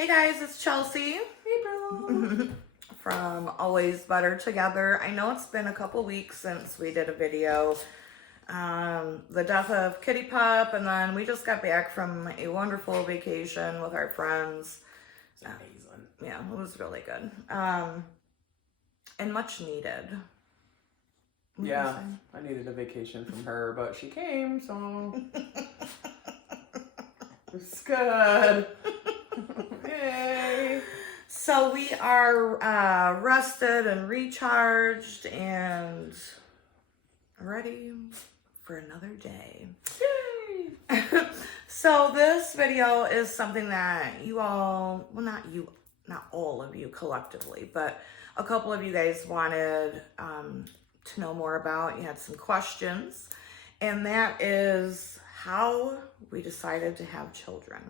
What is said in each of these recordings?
Hey guys, it's Chelsea April. from Always Better Together. I know it's been a couple weeks since we did a video. The death of Kitty Pup, and then we just got back from a wonderful vacation with our friends. It's amazing. Yeah, it was really good. And much needed. What Yeah, were you I needed a vacation from her, but she came, so it's good. Yay! So we are rested and recharged and ready for another day. Yay! So this video is something that you all, well, not all of you collectively, but a couple of you guys wanted to know more about. You had some questions, and that is how we decided to have children.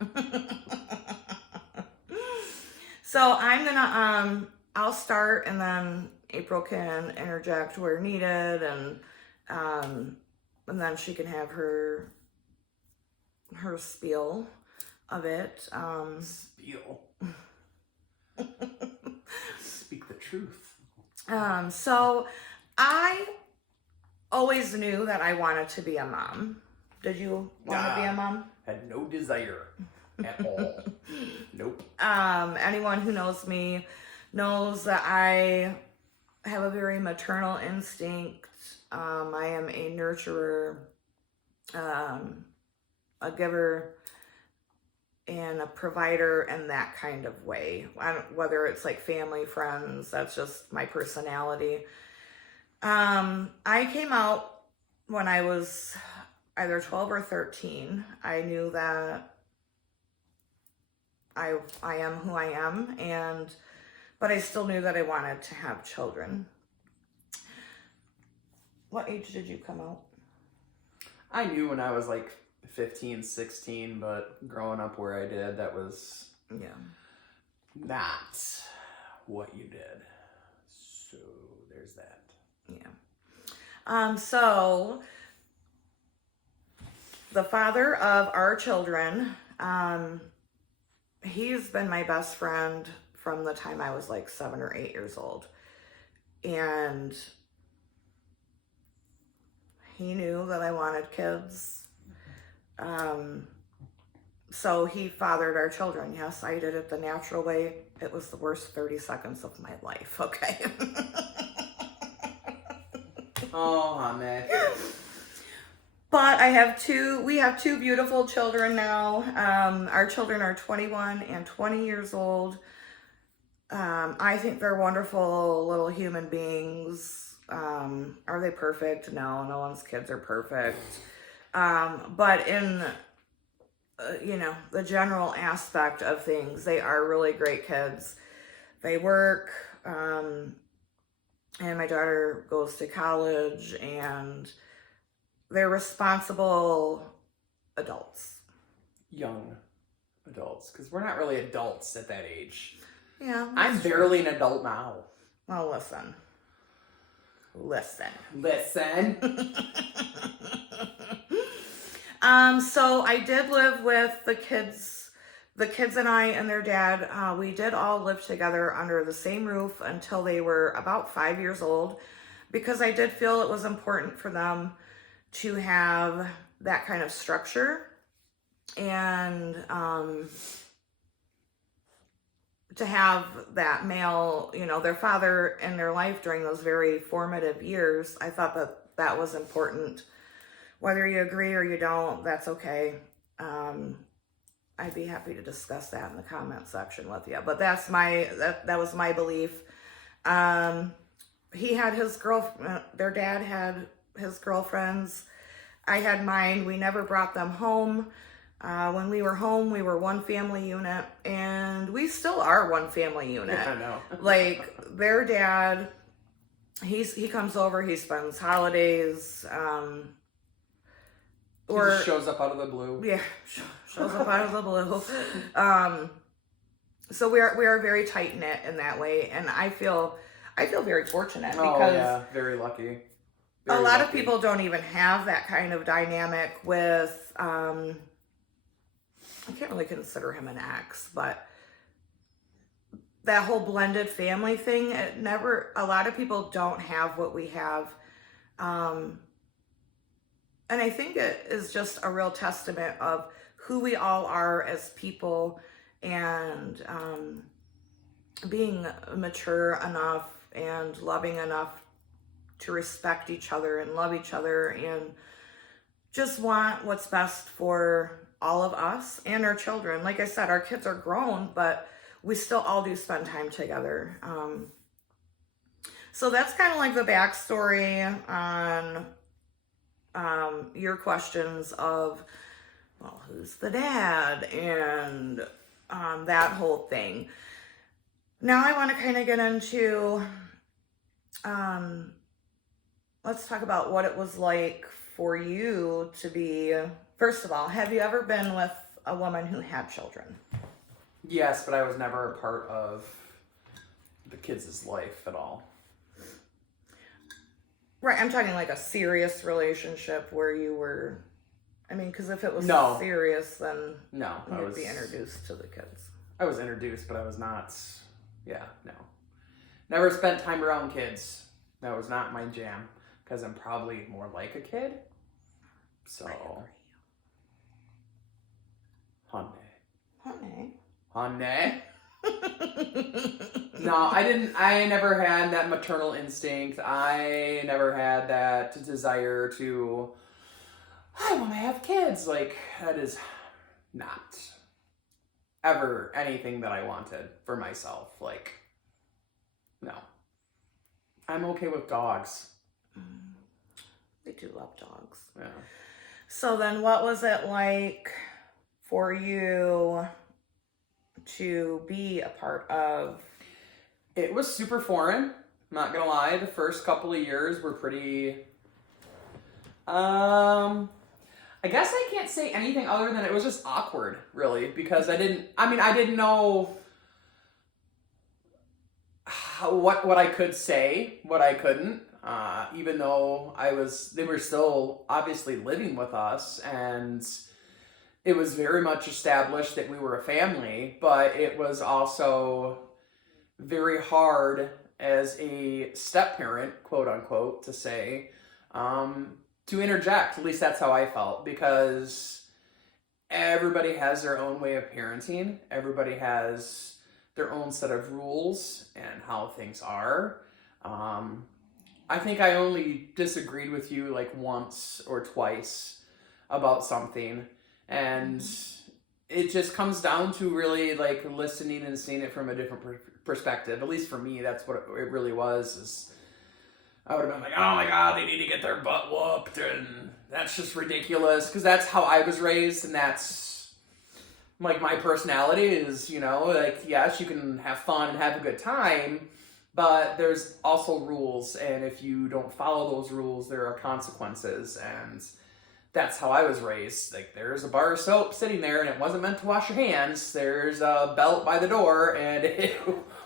We didn't. So I'm gonna I'll start, and then April can interject where needed, and then she can have her spiel of it. Spiel. Speak the truth. So I always knew that I wanted to be a mom. Did you want to be a mom? Had no desire at all. Nope. Anyone who knows me knows that I have a very maternal instinct. I am a nurturer, a giver, and a provider in that kind of way. Whether it's like family, friends, that's just my personality. I came out when I was either 12 or 13. I knew that I am who I am, but I still knew that I wanted to have children. What age did you come out? I knew when I was like 15, 16, but growing up where I did, that was not what you did. So there's that. Yeah. So the father of our children, he's been my best friend from the time I was like 7 or 8 years old. And he knew that I wanted kids. So he fathered our children. Yes, I did it the natural way. It was the worst 30 seconds of my life, okay? Oh, honey. But we have two beautiful children now. Our children are 21 and 20 years old. I think they're wonderful little human beings. Are they perfect? No, no one's kids are perfect. But in, the general aspect of things, they are really great kids. They work, and my daughter goes to college, and they're responsible adults. Young adults, because we're not really adults at that age. Yeah. I'm barely an adult now. Well, listen. So I did live with the kids and I and their dad. We did all live together under the same roof until they were about 5 years old, because I did feel it was important for them to have that kind of structure and to have that male, their father in their life during those very formative years. I thought that was important. Whether you agree or you don't, that's okay. I'd be happy to discuss that in the comment section with you. But that was my belief. He had his their dad had his girlfriends. I had mine. We never brought them home. When we were home, we were one family unit, and we still are one family unit. I know. Like their dad, he comes over, he spends holidays, He just shows up out of the blue. Yeah, shows up out of the blue. So we are very tight knit in that way, and I feel very fortunate because very lucky. A lot of people don't even have that kind of dynamic with I can't really consider him an ex, but that whole blended family thing, a lot of people don't have what we have. Um, and I think it is just a real testament of who we all are as people, and being mature enough and loving enough to respect each other and love each other and just want what's best for all of us and our children. Like I said, our kids are grown, but we still all do spend time together. So that's kind of like the backstory on your questions of, well, who's the dad, and that whole thing. Now I want to kind of get into, let's talk about what it was like for you to be, first of all, have you ever been with a woman who had children? Yes, but I was never a part of the kids' life at all. Right, I'm talking like a serious relationship where you were, I mean, because if it was No. serious, then No, you'd be introduced to the kids. I was introduced, but I was not. Yeah, no. Never spent time around kids. That was not my jam, because I'm probably more like a kid. So, honey. No, I never had that maternal instinct. I never had that desire to, I want to have kids. Like, that is not ever anything that I wanted for myself. Like, no. I'm okay with dogs. They do love dogs. Yeah. So then what was it like for you to be a part of? It was super foreign, not gonna lie. The first couple of years were pretty, I guess I can't say anything other than it was just awkward, really, because I didn't know what I could say, what I couldn't, even though they were still obviously living with us, and it was very much established that we were a family, but it was also very hard as a step-parent, quote unquote, to say, to interject. At least that's how I felt, because everybody has their own way of parenting. Everybody has their own set of rules and how things are. I think I only disagreed with you like once or twice about something, and it just comes down to really like listening and seeing it from a different perspective. At least for me, that's what it really was. Is I would have been like, oh my God, they need to get their butt whooped, and that's just ridiculous, because that's how I was raised, and that's like my personality is, like, yes, you can have fun and have a good time, but there's also rules, and if you don't follow those rules, there are consequences, and that's how I was raised. Like, there's a bar of soap sitting there, and it wasn't meant to wash your hands. There's a belt by the door, and it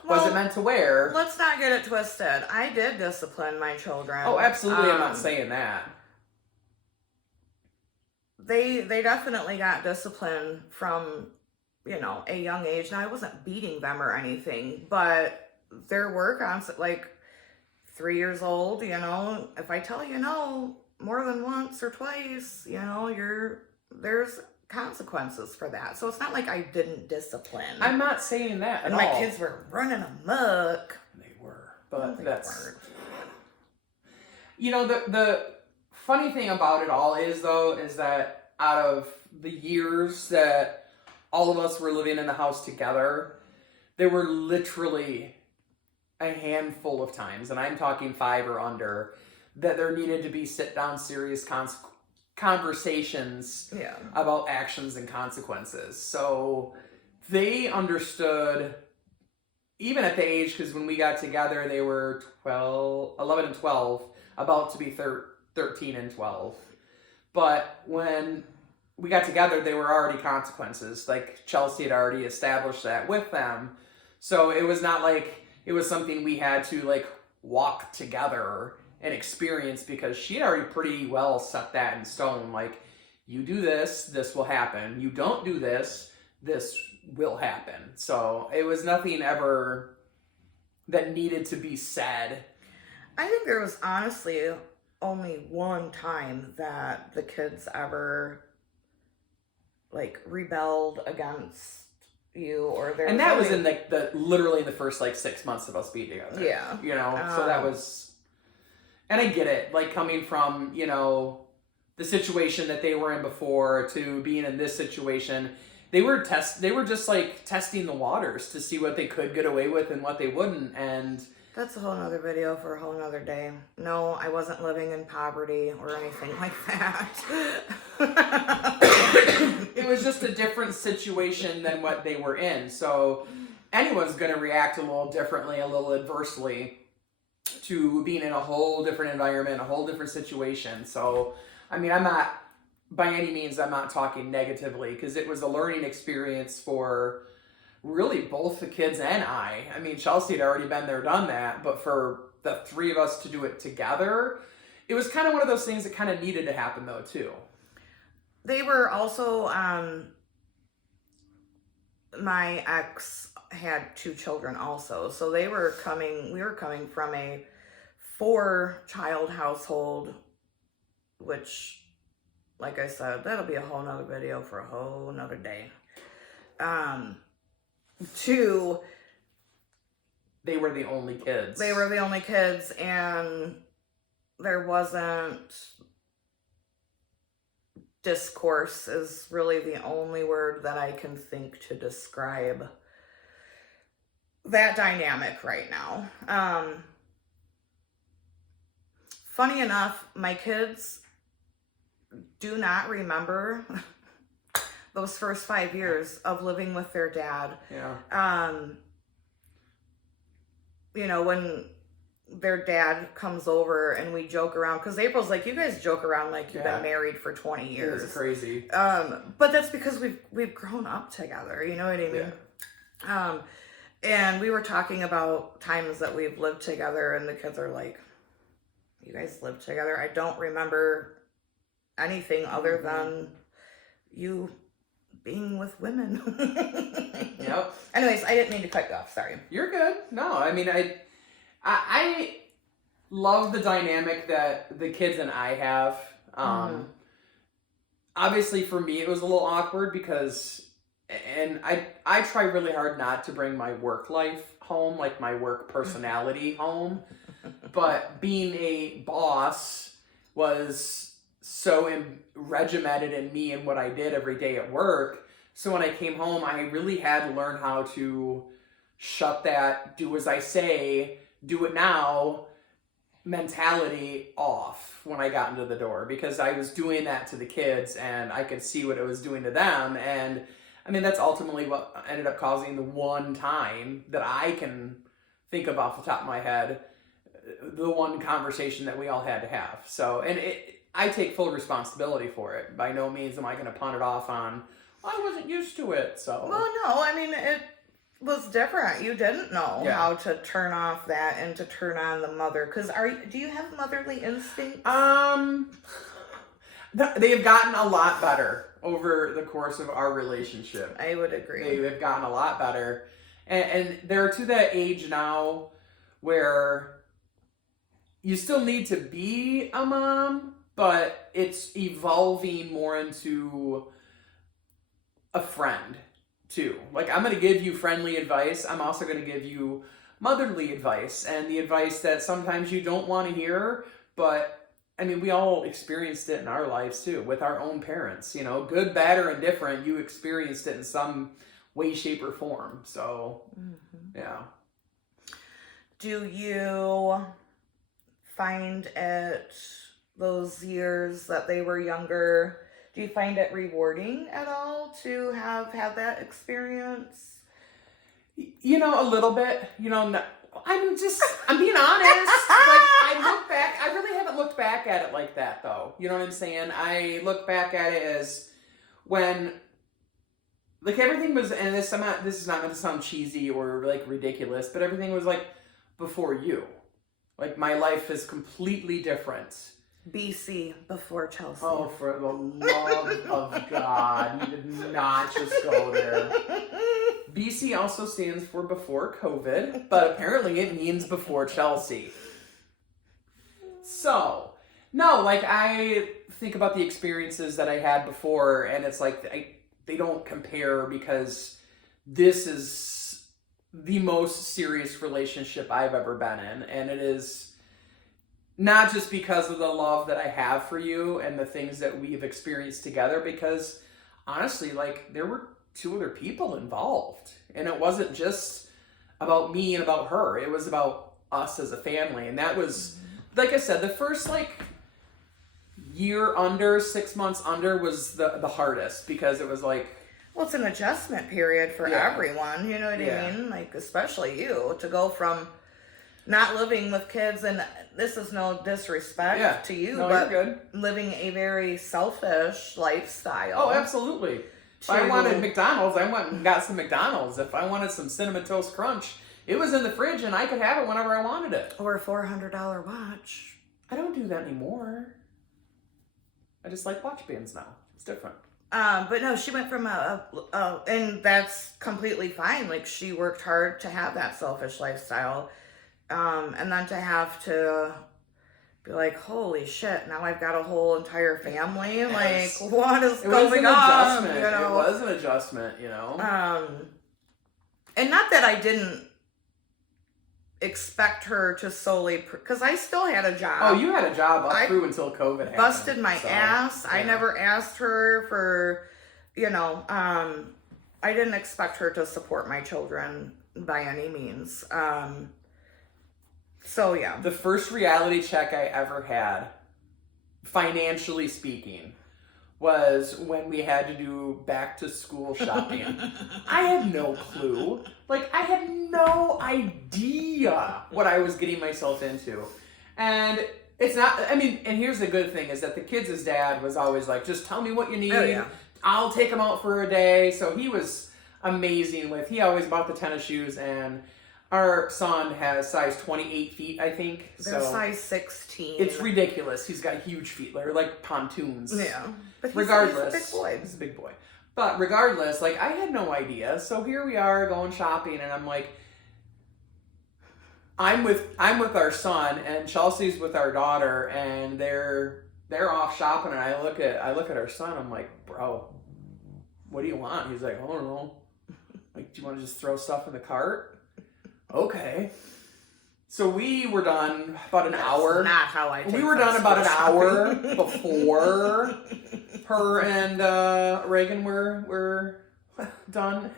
wasn't meant to wear. Let's not get it twisted. I did discipline my children. Oh, absolutely. I'm not saying that. They definitely got discipline from, a young age. Now, I wasn't beating them or anything, but there were constant, like 3 years old, if I tell you no more than once or twice, there's consequences for that. So it's not like I didn't discipline. I'm not saying that at and all. my kids were running amok. They were, but They that's... weren't. The funny thing about it all is that out of the years that all of us were living in the house together, there were literally a handful of times, and I'm talking 5 or under, that there needed to be sit-down serious conversations about actions and consequences. So they understood, even at the age, because when we got together, they were 11 and 12, about to be 13 and 12. But when we got together, they were already consequences. Like, Chelsea had already established that with them. So it was not like it was something we had to, like, walk together and experience, because she had already pretty well set that in stone. Like, you do this, this will happen. You don't do this, this will happen. So it was nothing ever that needed to be said. I think there was honestly only one time that the kids ever like rebelled against you, or there And that was only- in the literally the first like 6 months of us being together. Yeah. You know, so that was, and I get it, like coming from, you know, the situation that they were in before to being in this situation, they were just like testing the waters to see what they could get away with and what they wouldn't. And that's a whole nother video for a whole nother day. No, I wasn't living in poverty or anything like that. it was just a different situation than what they were in. So anyone's going to react a little differently, a little adversely to being in a whole different environment, a whole different situation. So, I mean, I'm not, by any means, I'm not talking negatively, because it was a learning experience for really both the kids and I. I mean, Chelsea had already been there, done that, but for the three of us to do it together, it was kind of one of those things that kind of needed to happen though, too. They were also, my ex had 2 children also. So we were coming from a 4-child household, which, like I said, that'll be a whole nother video for a whole nother day. They were the only kids. They were the only kids, and there wasn't, discourse is really the only word that I can think to describe that dynamic right now. Funny enough, my kids do not remember those first 5 years of living with their dad. Yeah. You know, when their dad comes over and we joke around, because April's like, you guys joke around like you've been married for 20 years. It's crazy. But that's because we've grown up together, you know what I mean? Yeah. And we were talking about times that we've lived together, and the kids are like, you guys lived together? I don't remember anything other than you being with women. Yep. Anyways, I didn't mean to cut you off. Sorry. You're good. No, I mean, I love the dynamic that the kids and I have. Obviously, for me, it was a little awkward because, and I try really hard not to bring my work life home, like my work personality home. But being a boss was so regimented in me and what I did every day at work. So when I came home, I really had to learn how to shut that do as I say, do it now mentality off when I got into the door, because I was doing that to the kids and I could see what it was doing to them. And I mean, that's ultimately what ended up causing the one time that I can think of off the top of my head, the one conversation that we all had to have. So, and I take full responsibility for it. By no means am I going to punt it off on, I wasn't used to it, so. Well, no, I mean, it was different. You didn't know how to turn off that and to turn on the mother. Because do you have motherly instincts? They have gotten a lot better over the course of our relationship. I would agree. They have gotten a lot better. And they're to that age now where you still need to be a mom, but it's evolving more into a friend too. Like, I'm going to give you friendly advice. I'm also going to give you motherly advice, and the advice that sometimes you don't want to hear, but I mean, we all experienced it in our lives too, with our own parents, you know, good, bad, or indifferent. You experienced it in some way, shape, or form. So, yeah. Do you find it, those years that they were younger, do you find it rewarding at all to have had that experience? You know, a little bit. You know, I'm being honest. Like, I look back, I really haven't looked back at it like that, though. You know what I'm saying? I look back at it as when, like, everything was, and this is not meant to sound cheesy or, like, ridiculous, but everything was, like, before you. Like, my life is completely different BC before Chelsea. Oh, for the love of God, you did not just go there. BC also stands for before COVID, but apparently it means before Chelsea. So, no, like I think about the experiences that I had before, and it's like they don't compare because this is the most serious relationship I've ever been in, and it is not just because of the love that I have for you and the things that we've experienced together, because honestly, like there were 2 other people involved, and it wasn't just about me and about her. It was about us as a family, and that was, like I said, the first like year under, 6 months under was the hardest, because it was like, well, it's an adjustment period for Yeah. everyone, you know what Yeah. I mean? Like, especially you, to go from not living with kids, and this is no disrespect Yeah. to you, no, but you're good. living a very selfish lifestyle. Oh, absolutely. If I wanted McDonald's, I went and got some McDonald's. If I wanted some Cinnamon Toast Crunch, it was in the fridge and I could have it whenever I wanted it. Or a $400 watch. I don't do that anymore. I just like watch bands now. It's different. But no, she went from and that's completely fine. Like, she worked hard to have that selfish lifestyle. And then to have to be like, holy shit, now I've got a whole entire family. Yes. Like, what is It was an going on? adjustment. You know? It was an adjustment, you know? And not that I didn't expect her to solely, because I still had a job. Oh, you had a job up I through until COVID happened. busted my so, ass. I yeah. never asked her for, you know, I didn't expect her to support my children by any means. So yeah. The first reality check I ever had, financially speaking, was when we had to do back to school shopping. I had no clue. Like, I had no idea what I was getting myself into. And it's not, I mean, and here's the good thing is that the kids' dad was always like, just tell me what you need. Oh, yeah. I'll take them out for a day. So he was amazing he always bought the tennis shoes, and our son has size 28 feet, I think. They're so size 16. it's ridiculous. He's got huge feet. They're like pontoons. Yeah. But Regardless. he's a big boy. He's a big boy. But regardless, like, I had no idea. So here we are going shopping, and I'm like, I'm with our son, and Chelsea's with our daughter, and they're off shopping, and I look at our son, I'm like, bro, what do you want? He's like, I don't know. Like, do you want to just throw stuff in the cart? Okay. So we were done about an hour. Not how I. We were done about an hour before her and Reagan were done.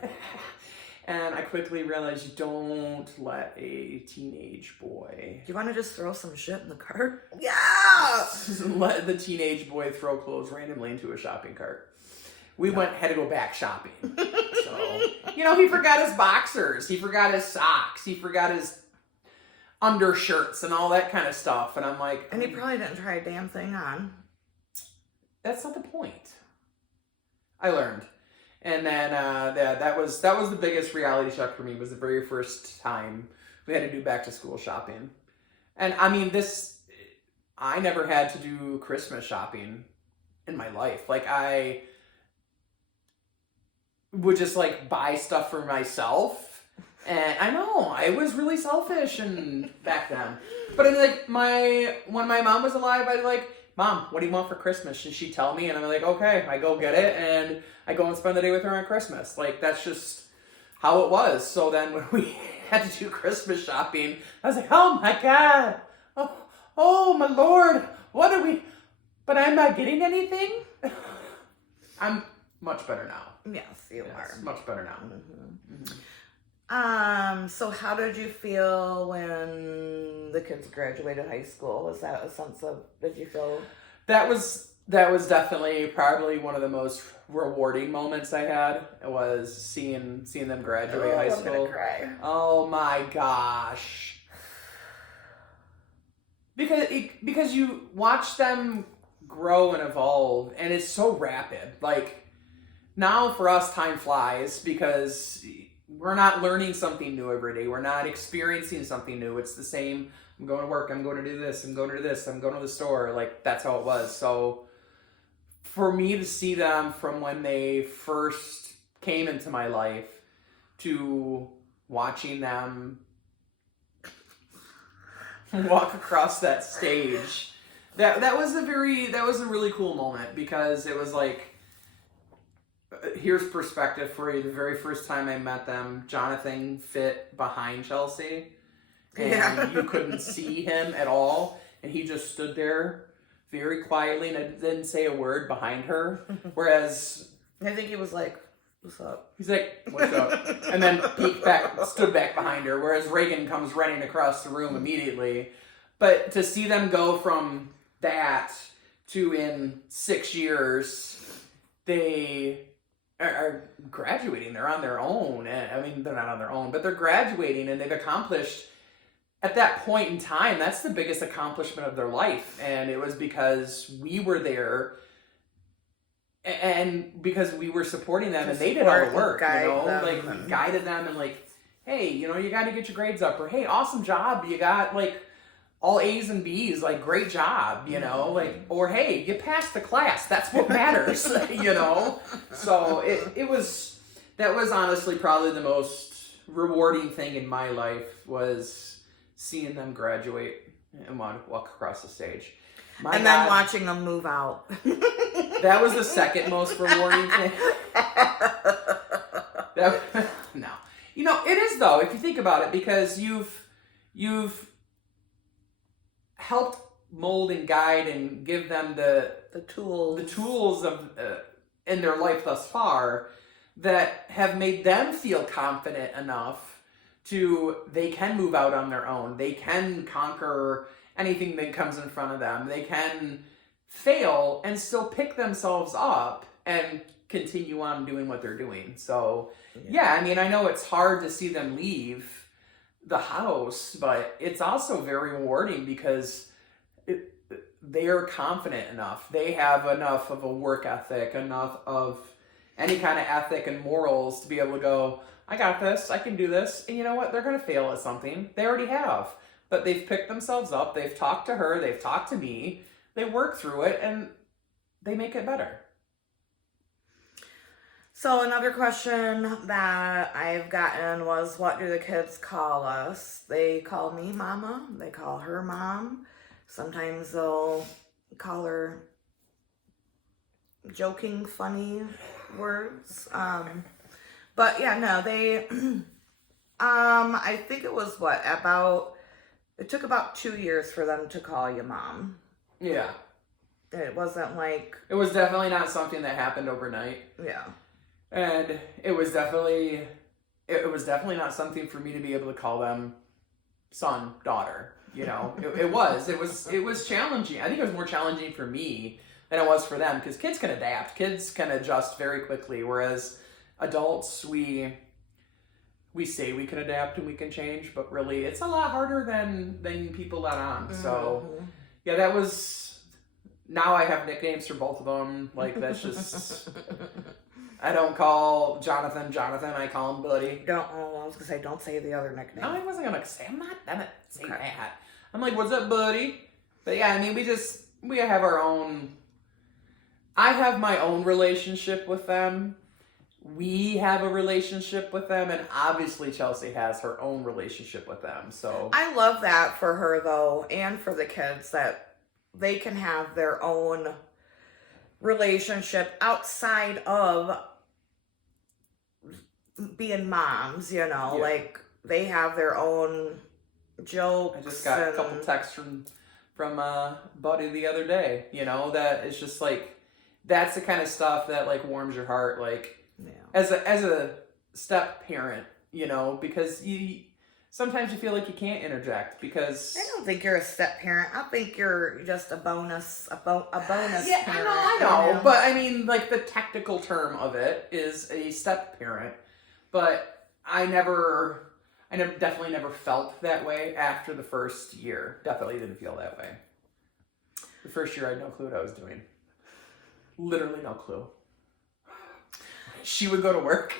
And I quickly realized, you don't let a teenage boy. Do you want to just throw some shit in the cart? Yeah. Let the teenage boy throw clothes randomly into a shopping cart. We had to go back shopping. So, you know, he forgot his boxers, he forgot his socks, he forgot his undershirts and all that kind of stuff. And I'm like, And he probably didn't try a damn thing on. that's not the point. I learned. And then that was the biggest reality check for me, was the very first time we had to do back to school shopping. And I mean, I never had to do Christmas shopping in my life. Like, I would just like buy stuff for myself. And I know, I was really selfish and back then. But in like when my mom was alive, I'd like, Mom, what do you want for Christmas? And she'd tell me, and I'm like, okay, I go get it, and I go and spend the day with her on Christmas. Like, that's just how it was. So then when we had to do Christmas shopping, I was like, oh my God, oh my Lord, what are we, but I'm not getting anything? I'm much better now. Yes, you are. Much better now. So how did you feel when the kids graduated high school? Was that a sense of, did you feel? That was definitely probably one of the most rewarding moments I had. It was seeing them graduate high school. I'm gonna cry. Oh my gosh. Because you watch them grow and evolve, and it's so rapid. Like, now for us, time flies because we're not learning something new every day. We're not experiencing something new. It's the same I'm going to work, I'm going to do this, I'm going to do this, I'm going to the store. Like, that's how it was. So for me to see them from when they first came into my life to watching them walk across that stage, that was a really cool moment, because it was like, here's perspective for you. The very first time I met them, Jonathan fit behind Chelsea, and you couldn't see him at all, and he just stood there very quietly and didn't say a word behind her. Whereas I think he was like, "What's up?" He's like, "What's up?" And then stood back behind her. Whereas Reagan comes running across the room immediately. But to see them go from that to, in 6 years, they are graduating. They're on their own. And, I mean, they're not on their own, but they're graduating, and they've accomplished, at that point in time, that's the biggest accomplishment of their life. And it was because we were there, and because we were supporting them, and they did all the work, like, we guided them, and like, hey, you got to get your grades up, or hey, awesome job, you got like all A's and B's, like, great job, like, or hey, you passed the class, that's what matters. So that was honestly probably the most rewarding thing in my life, was seeing them graduate and walk across the stage. Then watching them move out. That was the second most rewarding thing. No. It is, though, if you think about it, because you've helped mold and guide and give them the tools of in their life thus far, that have made them feel confident enough they can move out on their own. They can conquer anything that comes in front of them. They can fail and still pick themselves up and continue on doing what they're doing. So, yeah, I mean, I know it's hard to see them leave the house, but it's also very rewarding, because they are confident enough. They have enough of a work ethic, enough of any kind of ethic and morals to be able to go, I got this, I can do this. And you know what? They're going to fail at something. They already have. But they've picked themselves up. They've talked to her. They've talked to me. They work through it, and they make it better. So another question that I've gotten was, what do the kids call us? They call me Mama. They call her Mom. Sometimes they'll call her joking, funny words. But yeah, no, they, I think it was it took about 2 years for them to call you Mom. Yeah. It wasn't like... It was definitely not something that happened overnight. Yeah. And it was definitely not something for me to be able to call them son, daughter. It was challenging. I think it was more challenging for me than it was for them, because kids can adapt. Kids can adjust very quickly, whereas adults, we say we can adapt and we can change, but really it's a lot harder than people let on. So yeah, that was, now I have nicknames for both of them. Like, that's just, I don't call Jonathan, I call him Buddy. I was gonna say, don't say the other nickname. No, I wasn't gonna say, I'm not gonna say that. I'm like, what's up, Buddy? But yeah, I mean, we have our own, I have my own relationship with them. We have a relationship with them, and obviously Chelsea has her own relationship with them. So I love that for her, though, and for the kids, that they can have their own relationship outside of being moms, like they have their own jokes. I just got a couple texts from Buddy the other day, that it's just like, that's the kind of stuff that like warms your heart, like, as a step parent, because sometimes you feel like you can't interject, because I don't think you're a step parent. I think you're just a bonus parent. Yeah, I know. But I mean, like, the technical term of it is a step parent. But I definitely never felt that way after the first year. Definitely didn't feel that way. The first year I had no clue what I was doing. Literally no clue. She would go to work,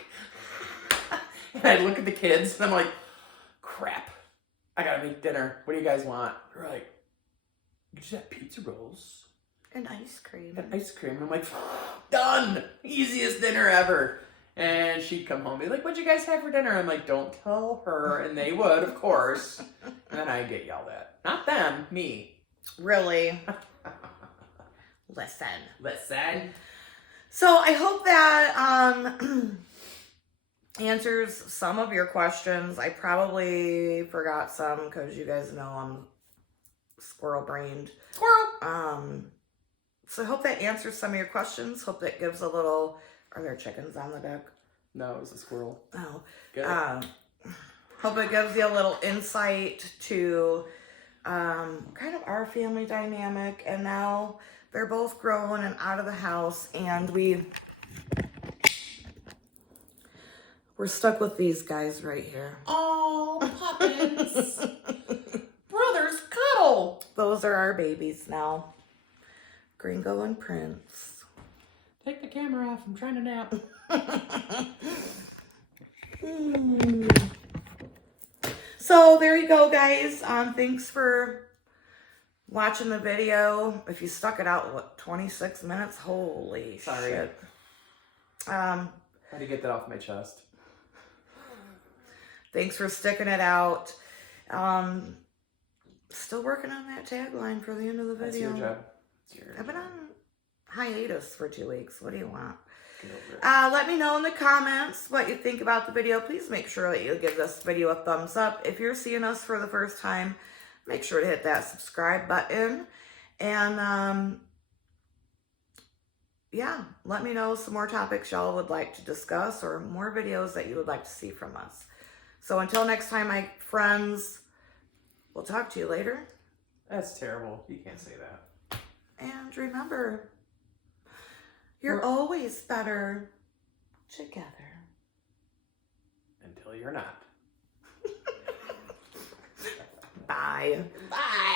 and I'd look at the kids, and I'm like, crap. I gotta make dinner. What do you guys want? They're like, you just have pizza rolls And ice cream. and ice cream. And I'm like, done! Easiest dinner ever. And she'd come home and be like, what'd you guys have for dinner? I'm like, don't tell her. And they would, of course. And then I'd get yelled at. Not them, me. Really? Listen. Listen. So I hope that answers some of your questions. I probably forgot some because you guys know I'm squirrel brained. Squirrel. So I hope that answers some of your questions. Hope that gives a little. Are there chickens on the deck? No, it was a squirrel. Oh. Good. Hope it gives you a little insight to kind of our family dynamic. And now they're both grown and out of the house, and we're stuck with these guys right here. Oh, puppets. Brothers cuddle. Those are our babies now. Gringo and Prince. Take the camera off. I'm trying to nap. So there you go, guys. Thanks for watching the video. If you stuck it out, what, 26 minutes? Holy Sorry. shit. How do you get that off my chest? Thanks for sticking it out. Still working on that tagline for the end of the That's video. your job. It's your I've been on hiatus for 2 weeks. What do you want? Get over it. Let me know in the comments what you think about the video. Please make sure that you give this video a thumbs up. If you're seeing us for the first time, make sure to hit that subscribe button. And yeah, let me know some more topics y'all would like to discuss or more videos that you would like to see from us. So until next time, my friends, we'll talk to you later. That's terrible. You can't say that. And remember, you're We're- always better together. Until you're not. Bye. Bye.